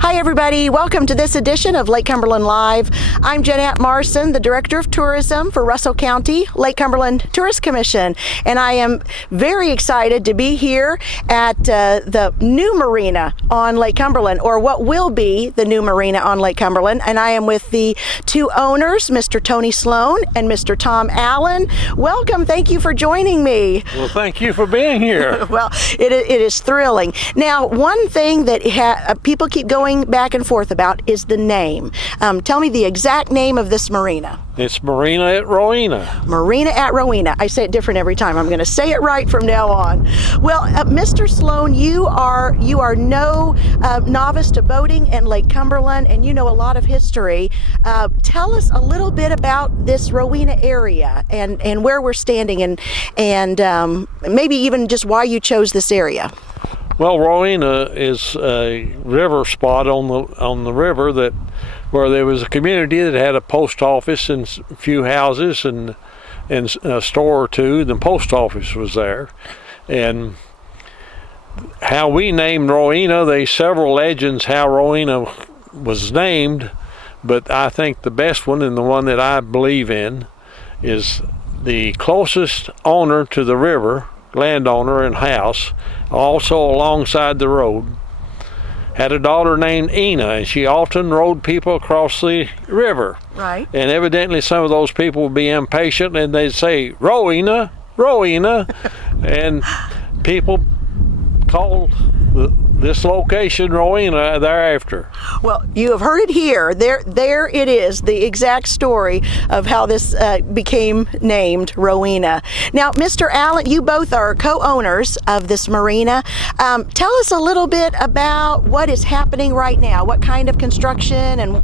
Hi everybody, welcome to this edition of Lake Cumberland Live. I'm Jeanette Marson, the Director of Tourism for Russell County Lake Cumberland Tourist Commission, and I am very excited to be here at the new marina on Lake Cumberland, or what will be the new marina on Lake Cumberland, and I am with the two owners, Mr. Tony Sloan and Mr. Tom Allen. Welcome, thank you for joining me. Well, thank you for being here. Well, it is thrilling. Now, one thing that people keep going back and forth about is the name. Tell me the exact name of this marina. It's Marina at Rowena. Marina at Rowena. I say it different every time. I'm going to say it right from now on. Well, Mr. Sloan, you are no novice to boating in Lake Cumberland, and you know a lot of history. Tell us a little bit about this Rowena area and where we're standing, and maybe even just why you chose this area. Well, Rowena is a river spot on the river where there was a community that had a post office and a few houses and a store or two. The post office was there. And how we named Rowena, there's several legends how Rowena was named, but I think the best one, and the one that I believe in, is the closest owner to the river, landowner and house, also alongside the road, had a daughter named Ina, and she often rowed people across the river. Right. And evidently some of those people would be impatient and they'd say, Rowena, Rowena, and people called this location Rowena thereafter. Well, you have heard it here. There it is, the exact story of how this became named Rowena. Now, Mr. Allen, you both are co-owners of this marina. Tell us a little bit about what is happening right now. What kind of construction, and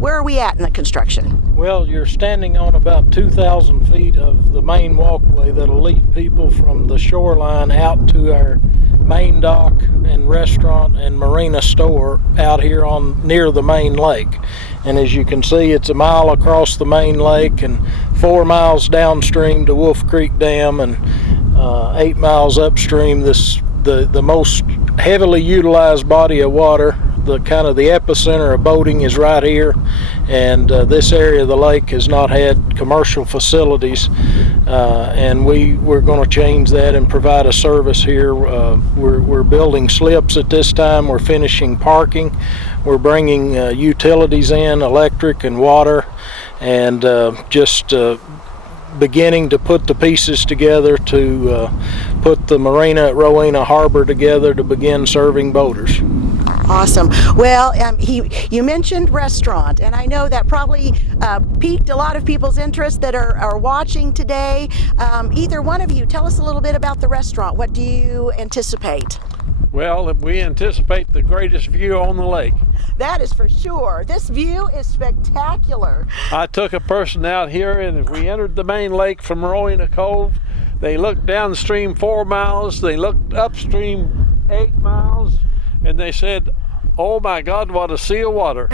where are we at in the construction? Well, you're standing on about 2,000 feet of the main walkway that'll lead people from the shoreline out to our main dock and restaurant and marina store out here near the main lake. And as you can see, it's a mile across the main lake and 4 miles downstream to Wolf Creek Dam, and 8 miles upstream the most heavily utilized body of water. The kind of the epicenter of boating is right here, and this area of the lake has not had commercial facilities, and we're going to change that and provide a service here. We're building slips at this time. We're finishing parking. We're bringing utilities in, electric and water, and just beginning to put the pieces together to put the marina at Rowena Harbor together to begin serving boaters. Awesome. Well, you mentioned restaurant, and I know that probably piqued a lot of people's interest that are watching today. Either one of you, tell us a little bit about the restaurant. What do you anticipate? Well, we anticipate the greatest view on the lake. That is for sure. This view is spectacular. I took a person out here, and if we entered the main lake from Rowena Cove, they looked downstream 4 miles, they looked upstream 8 miles, and they said, oh my God, what a sea of water.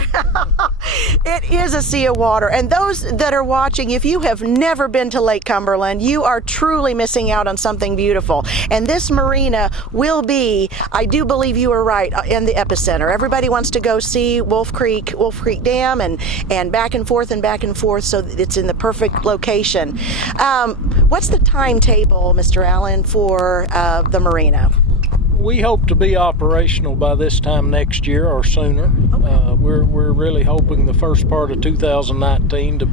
It is a sea of water. And those that are watching, if you have never been to Lake Cumberland, you are truly missing out on something beautiful. And this marina will be, I do believe you are right, in the epicenter. Everybody wants to go see Wolf Creek Dam and back and forth, so it's in the perfect location. What's the timetable, Mr. Allen, for the marina? We hope to be operational by this time next year or sooner. Okay. We're really hoping the first part of 2019 to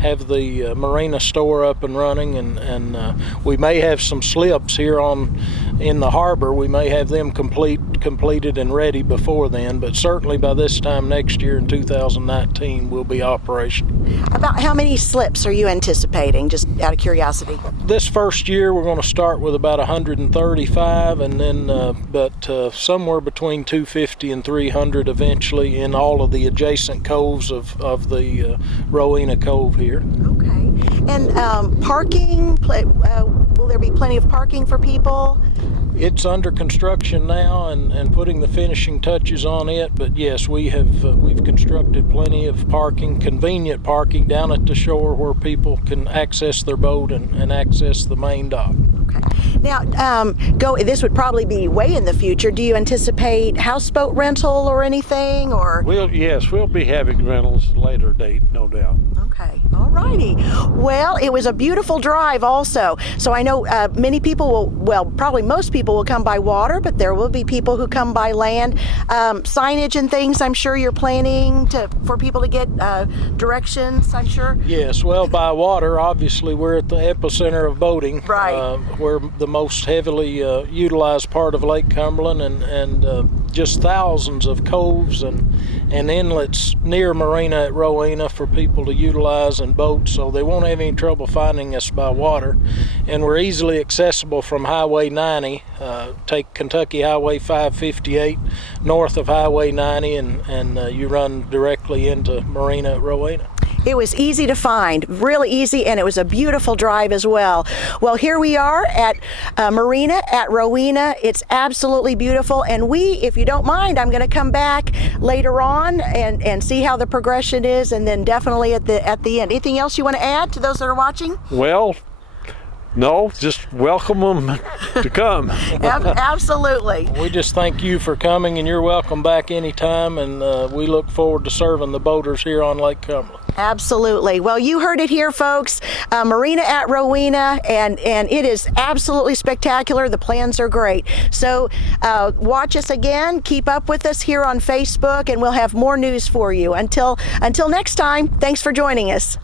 have the marina store up and running, and we may have some slips here in the harbor. We may have them completed and ready before then, but certainly by this time next year in 2019 we'll be operational. About how many slips are you anticipating, just out of curiosity? This first year we're going to start with about 135, and then somewhere between 250 and 300 eventually in all of the adjacent coves of the Rowena Cove here. Okay. And parking, will there be plenty of parking for people? It's under construction now and putting the finishing touches on it, but yes, we've constructed plenty of parking, convenient parking down at the shore where people can access their boat and access the main dock. Okay. Now, this would probably be way in the future. Do you anticipate houseboat rental or anything, or? We'll be having rentals at a later date, no doubt. Okay, all righty. Well, it was a beautiful drive also. So I know many people probably most people will come by water, but there will be people who come by land. Signage and things, I'm sure you're planning for people to get directions, I'm sure. Yes, well, by water, obviously we're at the epicenter of boating. Right. We're the most heavily utilized part of Lake Cumberland, and just thousands of coves and inlets near Marina at Rowena for people to utilize and boat, so they won't have any trouble finding us by water. And we're easily accessible from Highway 90. Take Kentucky Highway 558 north of Highway 90, and you run directly into Marina at Rowena. It was easy to find, really easy, and it was a beautiful drive as well. Well, here we are at Marina at Rowena. It's absolutely beautiful, and if you don't mind, I'm going to come back later on and see how the progression is, and then definitely at the end. Anything else you want to add to those that are watching? Well, no, just welcome them to come. Absolutely. We just thank you for coming, and you're welcome back anytime, and we look forward to serving the boaters here on Lake Cumberland. Absolutely. Well, you heard it here, folks. Marina at Rowena, and it is absolutely spectacular. The plans are great. So watch us again. Keep up with us here on Facebook, and we'll have more news for you. Until next time, thanks for joining us.